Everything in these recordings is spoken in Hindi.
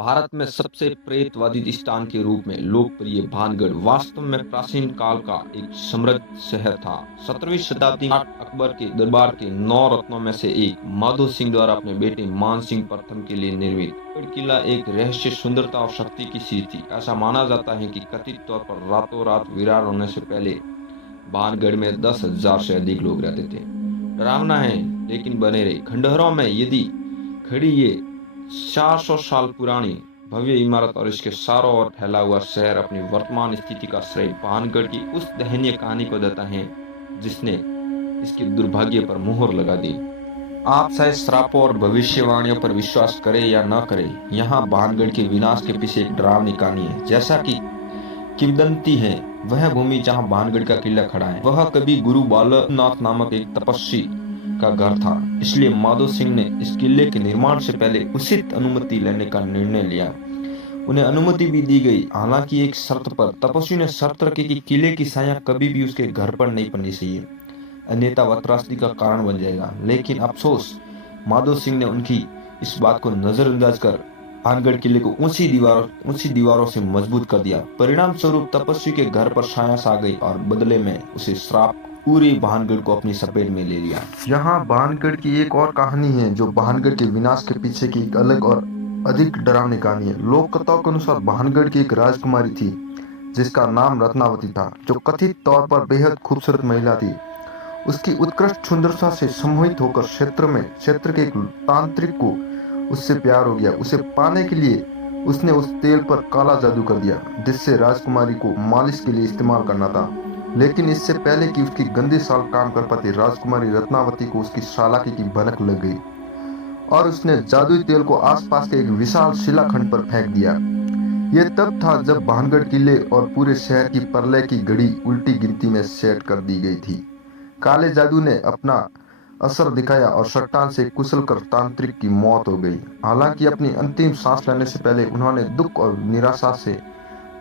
भारत में सबसे प्रेतवादी स्थान के रूप में लोकप्रिय भानगढ़ वास्तव में प्राचीन काल का एक समृद्ध शहर था। 17वीं शताब्दी में अकबर के दरबार के 9 रत्नों में से एक माधो सिंह द्वारा अपने बेटे मान सिंह प्रथम के लिए निर्मित गढ़ किला एक रहस्य, सुंदरता और शक्ति की सीख थी। ऐसा माना जाता है कि कथित तौर पर रातों रात विरार होने से पहले भानगढ़ में 10,000 से अधिक लोग रहते थे। डरावना है लेकिन बने रहे। खंडहरों में यदि खड़ी ये 400 साल पुरानी भव्य इमारत और इसके चारों ओर फैला हुआ शहर अपनी वर्तमान स्थिति का श्रेय भानगढ़ की उस दयनीय कहानी को देता है जिसने इसके दुर्भाग्य पर मुहर लगा दी। आप चाहे श्रापों और भविष्यवाणियों पर विश्वास करें या न करें, यहाँ भानगढ़ के विनाश के पीछे एक डरावनी कहानी है। जैसा कि किंवदंती है, वह भूमि जहाँ भानगढ़ का किला खड़ा है वह कभी गुरु बालनाथ नामक एक तपस्वी का घर था। इसलिए माधो सिंह ने इस किले के निर्माण से पहले उचित अनुमति लेने का निर्णय लिया। उन्हें अनुमति भी दी गई, हालांकि एक शर्त पर। तपस्वी ने शर्त रखी कि किले की छाया कभी भी उसके घर पर नहीं पड़नी चाहिए, अन्यथा वह त्रासदी का कारण बन जाएगा। लेकिन अफसोस, माधो सिंह ने उनकी इस बात को नजरअंदाज कर भानगढ़ किले को ऊंची दीवारों से मजबूत कर दिया। परिणाम स्वरूप तपस्वी के घर पर छाया छा गई और बदले में उसे श्राप पूरी भानगढ़ को अपनी चपेट में ले लिया। यहाँ भानगढ़ की एक और कहानी है जो भानगढ़ के विनाश के पीछे की एक अलग और अधिक डरावनी कहानी है। लोक कथाओं के अनुसार भानगढ़ की एक राजकुमारी थी जिसका नाम रत्नावती था, जो कथित तौर पर बेहद खूबसूरत महिला थी। उसकी उत्कृष्ट सुंदरता से सम्मोहित होकर क्षेत्र के एक तांत्रिक को उससे प्यार हो गया। उसे पाने के लिए उसने उस तेल पर काला जादू कर दिया जिससे राजकुमारी को मालिश के लिए इस्तेमाल करना था। लेकिन इससे पहले कि उसकी गंदे साल काम कर पाती, राजकुमारी रत्नावती को उसकी चालाकी की भनक लग गई और उसने जादुई तेल को आसपास के एक विशाल शिलाखंड पर फेंक दिया। यह तब था जब भानगढ़ किले और पूरे शहर की प्रलय की घड़ी उल्टी गिनती में सेट कर दी गई थी। काले जादू ने अपना असर दिखाया और चट्टान से कुचल कर तांत्रिक की मौत हो गई। हालांकि अपनी अंतिम सांस लेने से पहले उन्होंने दुख और निराशा से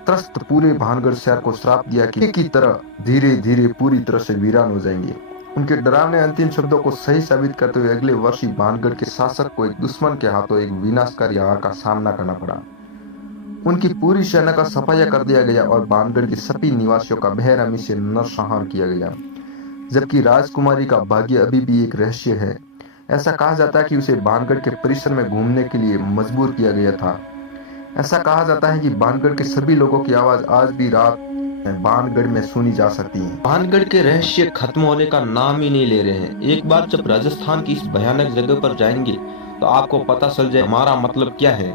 त्रस्त पूरे भानगढ़ शहर को श्राप दिया कि की तरह धीरे धीरे पूरी तरह से वीरान हो जाएंगे। उनके डरावने अंतिम शब्दों को सही साबित करते हुए अगले वर्ष ही भानगढ़ के शासक को एक दुश्मन के हाथों एक विनाशकारी हार का सामना करना पड़ा। उनकी पूरी सेना का सफाया कर दिया गया और भानगढ़ के सभी निवासियों का बेरहमी से नरसंहार किया गया, जबकि राजकुमारी का भाग्य अभी भी एक रहस्य है। ऐसा कहा जाता है कि उसे भानगढ़ के परिसर में घूमने के लिए मजबूर किया गया था। ऐसा कहा जाता है कि भानगढ़ के सभी लोगों की आवाज आज भी रात में भानगढ़ में सुनी जा सकती है। भानगढ़ के रहस्य खत्म होने का नाम ही नहीं ले रहे हैं। एक बार जब राजस्थान की इस भयानक जगह पर जाएंगे तो आपको पता चल जाए हमारा मतलब क्या है।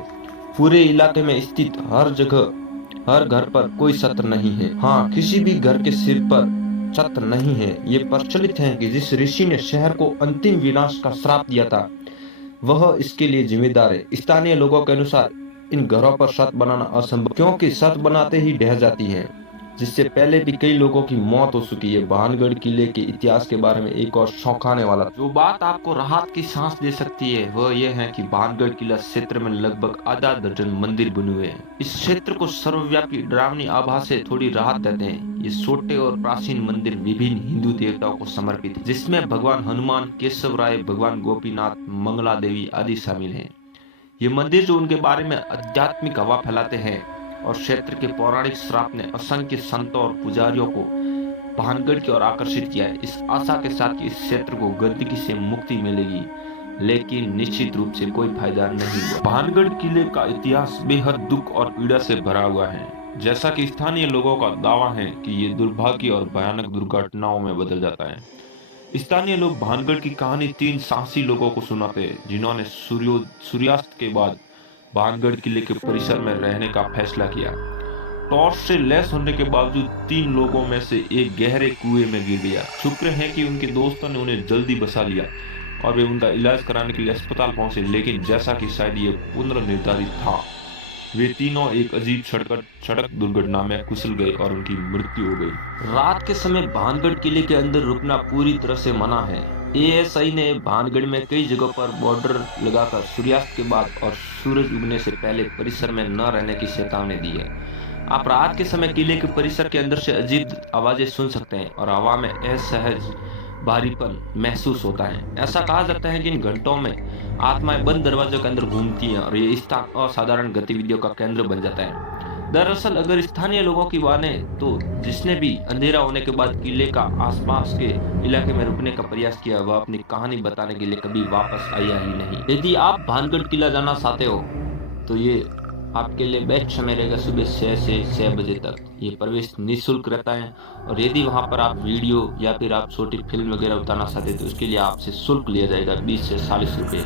पूरे इलाके में स्थित हर जगह, हर घर पर कोई छत्र नहीं है। हाँ, किसी भी घर के सिर पर छत्र नहीं है। ये प्रचलित है कि जिस ऋषि ने शहर को अंतिम विनाश का श्राप दिया था वह इसके लिए जिम्मेदार है। स्थानीय लोगों के अनुसार इन घरों पर छत बनाना असंभव, क्योंकि छत बनाते ही ढह जाती है, जिससे पहले भी कई लोगों की मौत हो चुकी है। भानगढ़ किले के इतिहास के बारे में एक और चौंकाने वाला जो बात आपको राहत की सांस दे सकती है वह यह है कि भानगढ़ किला क्षेत्र में लगभग आधा दर्जन मंदिर बने हुए हैं। इस क्षेत्र को सर्वव्यापी डरावनी आभा से थोड़ी राहत देते हैं। ये छोटे और प्राचीन मंदिर विभिन्न हिंदू देवताओं को समर्पित है, जिसमें भगवान हनुमान, केशव राय, भगवान गोपीनाथ, मंगला देवी आदि शामिल हैं। ये मंदिर जो उनके बारे में आध्यात्मिक हवा फैलाते हैं और क्षेत्र के पौराणिक श्राप ने असंख्य संतों और पुजारियों को भानगढ़ की ओर आकर्षित किया है, इस आशा के साथ कि इस क्षेत्र को गंदगी से मुक्ति मिलेगी। लेकिन निश्चित रूप से कोई फायदा नहीं हुआ। भानगढ़ किले का इतिहास बेहद दुख और पीड़ा से भरा हुआ है। जैसा कि स्थानीय लोगों का दावा है कि ये दुर्भाग्य और भयानक दुर्घटनाओं में बदल जाता है। स्थानीय लोग भानगढ़ की कहानी 3 साहसी लोगों को सुनाते हैं जिन्होंने सूर्यास्त के बाद भानगढ़ किले के परिसर में रहने का फैसला किया। टॉर्च से लैस होने के बावजूद 3 लोगों में से एक गहरे कुएं में गिर गया। शुक्र है कि उनके दोस्तों ने उन्हें जल्दी बचा लिया और वे उनका इलाज कराने के लिए अस्पताल पहुंचे, लेकिन जैसा कि शायद ये पुनर्निर्धारित था, वे तीनों एक अजीब सड़क दुर्घटना में कुचल गए और उनकी मृत्यु हो गई। रात के समय भानगढ़ किले के अंदर रुकना पूरी तरह से मना है। एएसआई ने भानगढ़ में कई जगहों पर बॉर्डर लगाकर सूर्यास्त के बाद और सूरज उगने से पहले परिसर में न रहने की चेतावनी दी है। आप रात के समय किले के परिसर के अंदर से अजीब आवाजें सुन सकते हैं और हवा में असहज भारीपन महसूस होता है। ऐसा कहा जाता है कि इन घंटों में आत्माएं बंद दरवाजों के अंदर घूमती हैं और ये स्थान असाधारण गतिविधियों का केंद्र बन जाता है। दरअसल अगर स्थानीय लोगों की माने तो जिसने भी अंधेरा होने के बाद किले का आसपास के इलाके में रुकने का प्रयास किया वह अपनी कहानी बताने के लिए कभी वापस आया ही नहीं। यदि आप भानगढ़ किला जाना चाहते हो तो ये आपके लिए बेस्ट समय रहेगा सुबह 6 से 6 बजे तक। ये प्रवेश निःशुल्क रहता है और यदि वहाँ पर आप वीडियो या फिर आप छोटी फिल्म वगैरह उतारना चाहते हैं तो उसके लिए आपसे शुल्क लिया जाएगा 20 से 40 रुपये।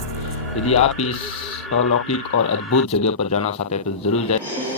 यदि आप इस अलौकिक और अद्भुत जगह पर जाना चाहते हैं तो ज़रूर जाए।